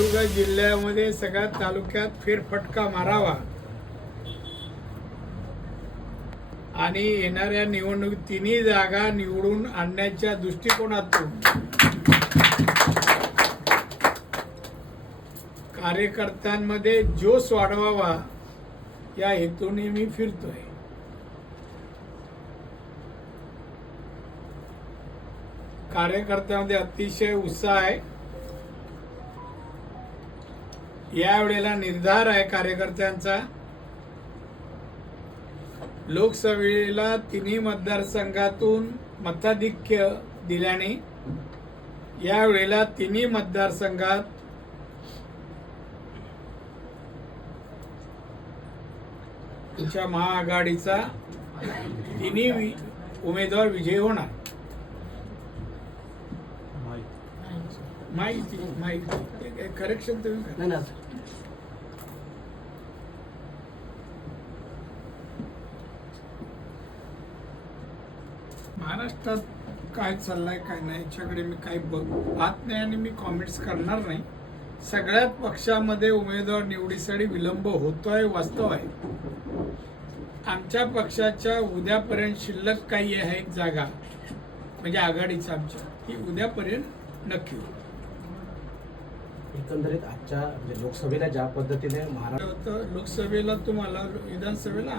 सिंधुदुर्ग जिल्ह्यामध्ये सगळ्या तालुक्यात फेरफटका मारावा आणि येणाऱ्या निवडणूक तिन्ही जागा निवडून आणण्याच्या दृष्टिकोनातून कार्यकर्त्यांमध्ये जोश वाढवावा या हेतूने मी फिरतोय. कार्यकर्त्यांमध्ये अतिशय उत्साह आहे. यावेळेला निर्धार आहे कार्यकर्त्यांचा. लोकसभेला तिन्ही मतदारसंघातून मताधिक्य दिल्याने यावेळेला तिन्ही मतदारसंघात तुमच्या महाआघाडीचा तिन्ही उमेदवार विजयी होणार. माहिती करेक्शन तुम्ही करा. महाराष्ट्रात काय चाललंय काय नाही याच्याकडे मी काही पाहत नाही आणि मी कॉमेंट्स करणार नाही. सगळ्यात पक्षामध्ये उमेदवार निवडीसाठी विलंब होतोय, वास्तव आहे. आमच्या पक्षाच्या उद्यापर्यंत शिल्लक काही आहेत जागा, म्हणजे आघाडीचा आमच्या, ती उद्यापर्यंत नक्की होईल. एकंदरीत आजच्या लोकसभेला ज्या पद्धतीने महाराष्ट्र लोकसभेला तुम्हाला, विधानसभेला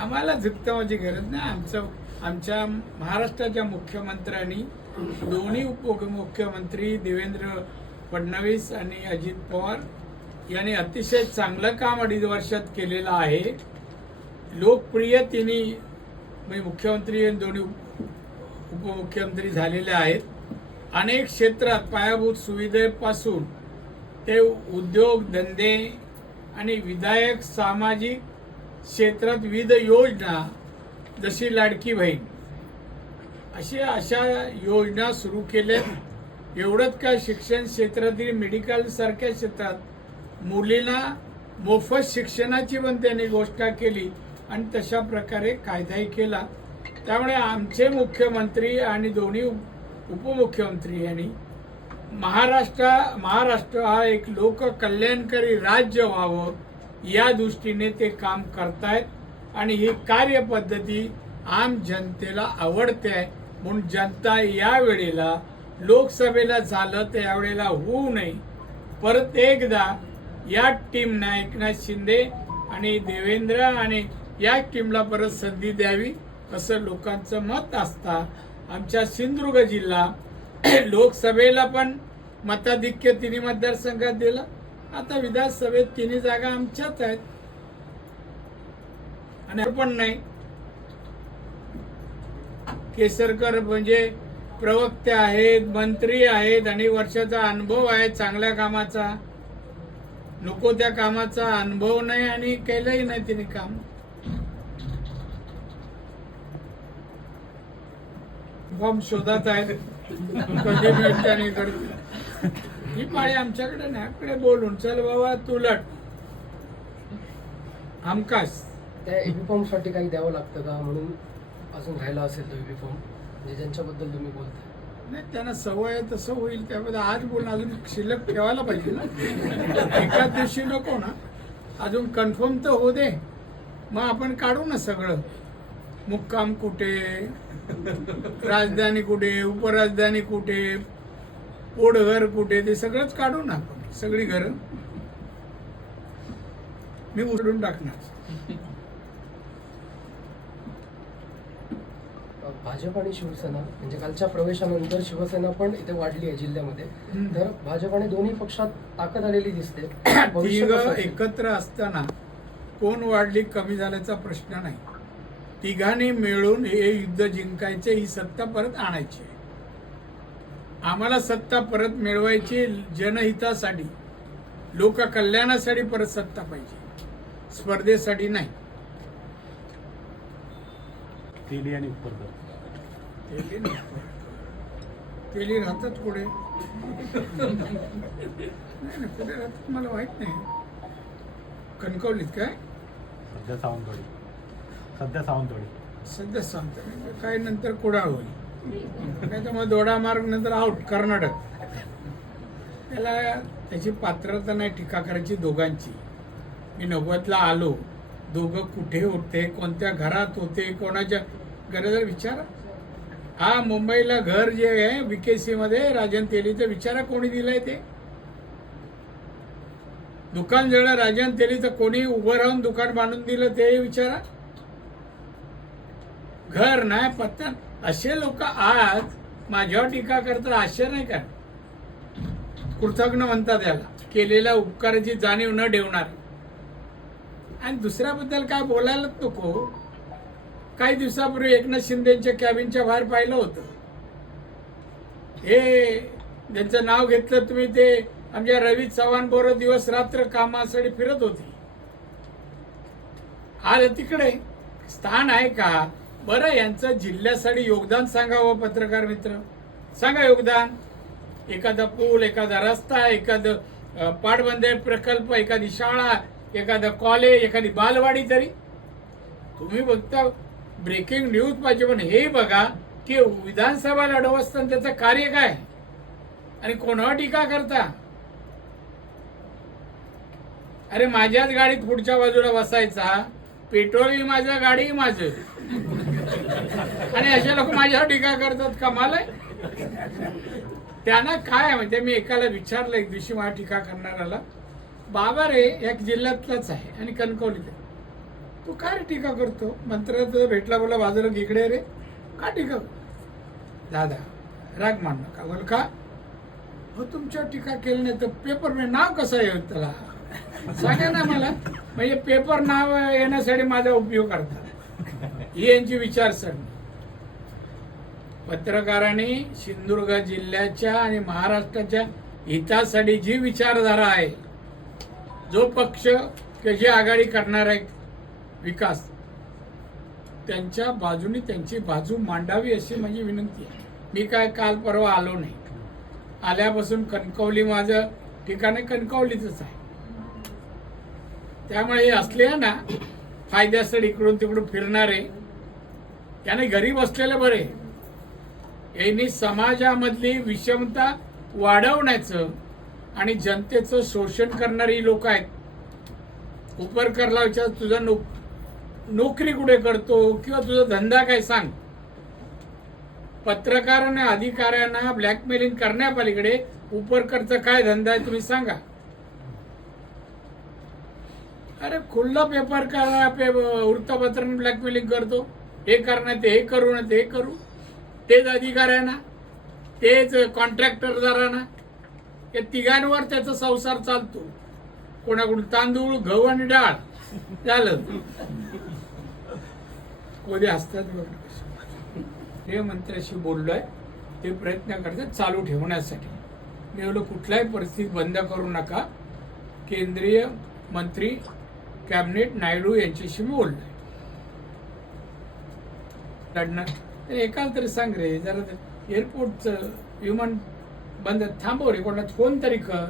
आम्हाला झुकतावाची गरज नाही. आमच्या महाराष्ट्राच्या मुख्यमंत्र्यांनी दोन्ही उपमुख्यमंत्री देवेंद्र फडणवीस आणि अजित पवार यांनी अतिशय चांगलं काम 2.5 वर्षात केलेलं आहे. लोकप्रिय तिन्ही मुख्यमंत्री आणि दोन्ही उपमुख्यमंत्री झालेले आहेत. अनेक क्षेत्रात पायाभूत सुविधेपासून ते उद्योग धंदे आणि विधायक सामाजिक क्षेत्रात विविध योजना, जशी लाडकी बहीण अशा योजना सुरू केल्या. एवढंच काय, शिक्षण क्षेत्रातील मेडिकल सारख्या क्षेत्रात मुलींना मोफत शिक्षणाची पण त्यांनी घोषणा केली आणि तशा प्रकारे कायदाही केला. त्यामुळे आमचे मुख्यमंत्री आणि दोन्ही उपमुख्यमंत्री यांनी महाराष्ट्र हा एक लोककल्याणकारी राज्य व्हावं या दृष्टीने ते काम करतायत आणि ही कार्यपद्धती आम जनतेला आवडते आहे. म्हणून जनता या वेळेला, लोकसभेला झालं तर यावेळेला होऊ नये, परत एकदा या टीमना, एकनाथ शिंदे आणि देवेंद्र आणि या टीमला परत संधी द्यावी असं लोकांचं मत असतं. आमच्या सिंधुदुर्ग जिल्हा लोकसभेला पण मताधिक्य तिन्ही मतदारसंघात दिलं. आता विधानसभेत तिन्ही जागा आमच्याच आहेत आणि पण नाही. केसरकर म्हणजे प्रवक्ते आहेत, मंत्री आहेत आणि वर्षाचा अनुभव आहे चांगल्या कामाचा. नको त्या कामाचा अनुभव नाही आणि केलंही नाही तिने काम. फॉर्म शोधात आहेत, कधी मिळते आणि करते. ही पाळी आमच्याकडे नाही. आपल्याकडे बोलून चल बाबा तू लट हमखास. त्या एबी फॉर्म साठी काही द्यावं लागतं का, म्हणून अजून राहिला असेल तो एबी फॉर्म, म्हणजे ज्यांच्याबद्दल तुम्ही बोलताय? नाही, त्यांना सवय आहे तसं होईल. त्यामध्ये आज बोलणं अजून शिल्लक ठेवायला पाहिजे ना. एका दिवशी नको ना, अजून कन्फर्म तर हो दे, मग आपण काढू ना सगळं. मुक्काम कुठे, राजधानी कुठे, उपराजधानी कुठे, पोटघर कुठे, ते सगळंच काढू ना आपण. सगळी घरं मी उचलून टाकणार. भाजप आणि शिवसेना, म्हणजे कालच्या प्रवेशानंतर शिवसेना पण इथे वाढली आहे जिल्ह्यामध्ये, तर भाजप आणि दोन्ही पक्षात ताकद आलेली दिसते. तिघं एकत्र असताना कोण वाढली कमी झाल्याचा प्रश्न नाही. तिघांनी मिळून हे युद्ध जिंकायचे, ही सत्ता परत आणायची. आम्हाला सत्ता परत मिळवायची, जनहितासाठी, लोककल्याणासाठी परत सत्ता पाहिजे, स्पर्धेसाठी नाही. तेली आणि उपरकर तेली राहतात पुढे, नाही पुढे राहतात, मला माहित नाही. कणकवलीत काय सध्या सावंतवाडी सध्या सांगतो काय, नंतर कुडाळ होईल. त्याच्यामुळे दोडामार्ग नंतर आउट कर्नाटक. त्याला त्याची पात्रता नाही टीका करायची दोघांची. मी 90ला आलो, दोघं कुठे होते, कोणत्या घरात होते, कोणाच्या घरात विचारा. हा मुंबईला घर जे आहे VKC मध्ये राजन तेलीचं, विचारा कोणी दिलंय ते. दुकान जळलं राजन तेलीचं, कोणी उभं राहून दुकान बांधून दिलं ते विचारा. घर नाही पत्ता. असे लोक आज माझ्यावर टीका करतात, आश्चर्य नाही का? कृतज्ञ म्हणतात याला, केलेल्या उपकाराची जाणीव न ठेवणार. आणि दुसऱ्याबद्दल काय बोलायलाच नको. काही दिवसापूर्वी एकनाथ शिंदेच्या कॅबिनच्या बाहेर पाहिलं होतं. हे ज्यांचं नाव घेतलं तुम्ही, ते आमच्या रवी चव्हाण बरोबर दिवस रात्र कामासाठी फिरत होती. आज तिकडे स्थान आहे का? बरं, यांचं जिल्ह्यासाठी योगदान सांगावं पत्रकार मित्र. सांगा योगदान. एखादा पूल, एखादा रस्ता, एखादं पाटबंधारे प्रकल्प, एखादी शाळा, एखादं कॉलेज, एखादी बालवाडी. तरी तुम्ही बघता ब्रेकिंग न्यूज पाहिजे, पण हे बघा की विधानसभा लढवत असताना त्याचं कार्य काय आणि कोणावर टीका करता. अरे माझ्याच गाडीत पुढच्या बाजूला बसायचा, पेट्रोलही माझं, गाडीही माझं, आणि असे लोक माझ्यावर टीका करतात. कमाल आहे. त्यांना काय म्हणजे, मी एकाला विचारलं एक दिवशी माझ्या टीका करणाऱ्याला, बाबा रे एक जिल्ह्यातलाच आहे आणि कणकवलीत, तू काय रे टीका करतो? मंत्र्याचं भेटला, बोला बाजूला इकडे रे, का टीका? दादा राग मान नका. बोल का? हो तुमच्या टीका केली नाही तर पेपर में नाव कसं येईल त्याला सांगा ना मला. म्हणजे पेपर नाव येण्यासाठी माझा उपयोग करतात, ही यांची विचारसरणी. पत्रकारांनी सिंधुदुर्ग जिल्ह्याच्या आणि महाराष्ट्राच्या हितासाठी जी विचारधारा आहे, जो पक्ष किंवा जी आघाडी करणार आहे विकास, त्यांच्या बाजूने त्यांची बाजू मांडावी अशी माझी विनंती आहे. मी काय काल परवा आलो नाही. आल्यापासून कणकवली माझं ठिकाण कणकवलीच आहे. त्यामुळे हे असले ना फायद्यासाठी इकडून तिकडून फिरणारे, त्याने घरी बसलेले बरे. यांनी समाजामधली विषमता वाढवण्याचं आणि जनतेचं शोषण करणारी लोक आहेत. उपरकरला विचार, तुझा नोकरी कुठे करतो किंवा तुझा धंदा काय सांग. पत्रकारांना अधिकाऱ्यांना ब्लॅकमेलिंग करण्यापलीकडे उपरकरचा काय धंदा आहे तुम्ही सांगा. अरे खुल्ला पेपर करा, वृत्तपत्रांना ब्लॅकमेलिंग करतो, हे करणार ते हे करू ना ते हे करू. तेच अधिकाऱ्यांना, तेच कॉन्ट्रॅक्टरदारांना, या तिघांवर त्याचा संसार चालतो. कोणाकडून तांदूळ, गहू आणि डाळ झालं. कोणी असतात गृहमंत्र्याशी बोललोय, ते प्रयत्न करतात चालू ठेवण्यासाठी. मी एवढं कुठल्याही परिस्थितीत बंद करू नका. केंद्रीय मंत्री कॅबिनेट नायडू यांच्याशी मी बोललोय. लढणार एकाला तरी सांग रे, जरा एअरपोर्टचं विमान बंद थांबव रे, कोणाला फोन तरी कर,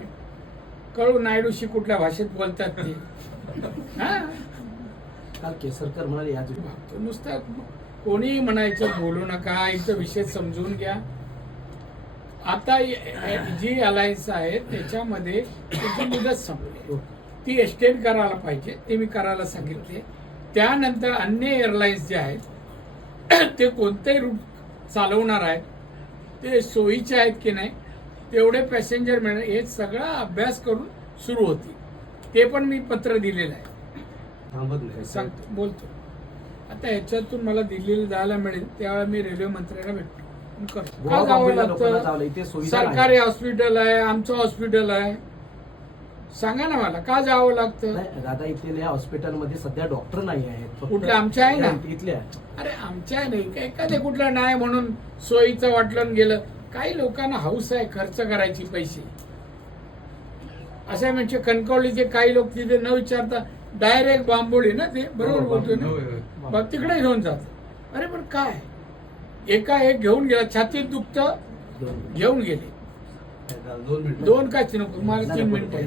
कळू नायडूशी कुठल्या भाषेत बोलतात ते. हा काल केसरकर म्हणाले या नुसतं कोणी म्हणायचं बोलू नका, एकदा विषय समजून घ्या. आता जी अलायन्स आहे त्याच्यामध्ये त्याची मुदत संपली, ती एक्सटेंड करायला पाहिजे, ते मी करायला सांगितले. त्यानंतर अन्य एअरलाईन्स जे आहेत ते कोणतेही रूट चालवणार आहेत, ते सोयीचे आहेत की नाही, तेवढे पॅसेंजर मिळणार, हे सगळा अभ्यास करून सुरू होती. ते पण मी पत्र दिलेलं आहे, सांगतो बोलतो. आता ह्याच्यातून मला दिल्लीला जायला मिळेल त्यावेळेला मी रेल्वे मंत्र्यांना भेटतो. का जावं लागतं? सरकारी हॉस्पिटल आहे, आमचं हॉस्पिटल आहे, सांगा ना मला का जावं लागतं? दादा इथल्या हॉस्पिटलमध्ये सध्या डॉक्टर नाही आहेत. कुठल्या? आमच्या आहे ना इथल्या. अरे आमच्या नाही, एखाद्या कुठला नाही म्हणून सोयीचं वाटलं गेलं. काही लोकांना हौस आहे खर्च करायची पैसे. असं म्हणजे कणकवलीचे काही लोक तिथे न विचारता डायरेक्ट बांबोळी ना, ते बरोबर बोलतो ना, मग तिकडे घेऊन जात. अरे पण काय, एका एक घेऊन गेला, छातीत दुखतं घेऊन गेले. 2 काच नको मला 3 मिनिटं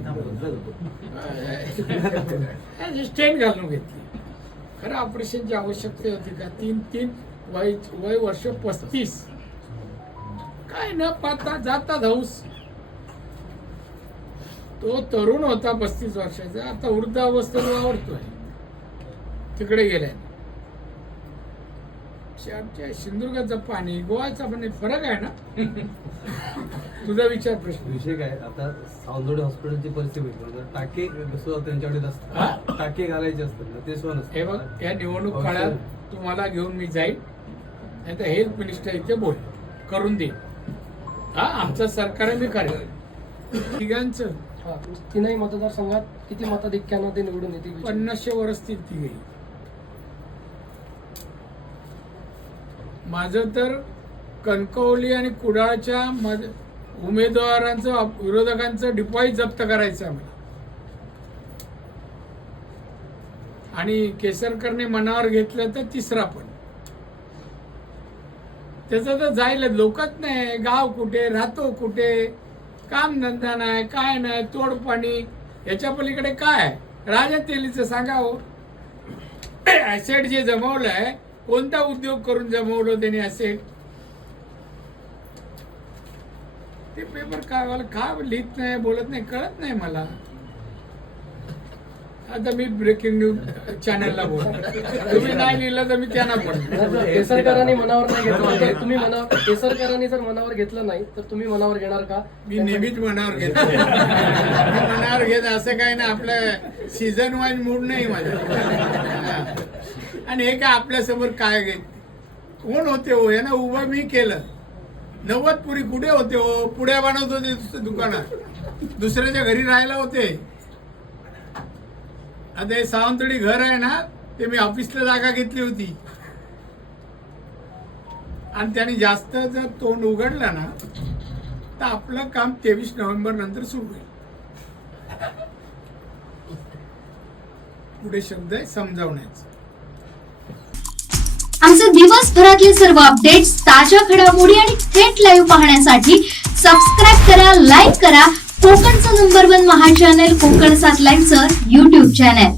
स्टेन घालून घेतली. खरं ऑपरेशनची आवश्यकता होती का? 3 वय वर्ष 35 काय न पाहता जातात हौस. तो तरुण होता 35 वर्षाचा, आता वृद्धावस्थेत वावरतोय, तिकडे गेलाय. आमच्या सिंधुदुर्गाचं पाणी गोव्याचा पाणी फरक आहे ना. तुझा विचार प्रश्न. विषय काय, आता सावंतवाडी हॉस्पिटलची परिस्थिती बघितली तर टाके सुद्धा त्यांच्याकडे असतात, टाके घालायचे असतात ना, ते सुद्धा हे बघ, नसतं. या निवडणूक काळात तुम्हाला घेऊन मी जाईल, नाही तर हेल्थ मिनिस्टर इथे बोल करून देईल. हा, आमचं सरकार आहे, मी करेल. तिघांचं हा, तीनही मतदारसंघात किती मताधिक्यानं ते निवडून येतील? 50 वर्षतील तिघे. माझं तर कणकवली आणि कुडाळच्या उमेदवारांचं विरोधकांचं डिपॉझिट जप्त करायचं आहे मला. आणि केसरकरने मनावर घेतलं तर तिसरा पण. त्याचं तर जायला लोकच नाही. गाव कुठे, राहतो कुठे, काम धंदा नाही, काय नाही, तोडपाणी, याच्या पलीकडे काय. राजा तेलीचं सांगावं. ऍसेट जे जमवलंय, कोणता उद्योग करून जमवलं त्याने ऍसेट? ते पेपर काय मला काय लिहित नाही, बोलत नाही, कळत नाही मला. आता मी ब्रेकिंग न्यूज चॅनलला बोल, तुम्ही नाही लिहिलं तर मी त्यांना पण. केसरकरांनी मनावर नाही घेतलं तर तुम्ही केसरकरांनी जर मनावर घेतलं नाही तर तुम्ही मनावर घेणार का? मी नेहमीच मनावर घेतो. मी मनावर घेत असं काही नाही. आपलं सीझन वाईज मूड नाही माझा. आणि हे काय आपल्यासमोर काय घेत कोण होते हो? यानं उभं मी केलं. 90 पुरी कुठे होते हो? पुड्या बनवत होते दुकानात, दुसऱ्याच्या घरी राहायला होते. आता हे सावंतवाडी घर आहे ना, ते मी ऑफिसला जागा घेतली होती. आणि त्याने जास्त जर तोंड उघडलं ना तर आपलं काम 23 नोव्हेंबर नंतर सुरू होईल. पुढे शब्द आहे समजावण्याचा. आमचे दिवसभरातले सर्व अपडेट्स, ताज्या घडामोडी आणि थेट लाईव्ह पाहण्यासाठी सबस्क्राईब करा, लाईक करा कोकणचं नंबर 1 महा चॅनल कोकण 7 लाईव्हचं YouTube चॅनल.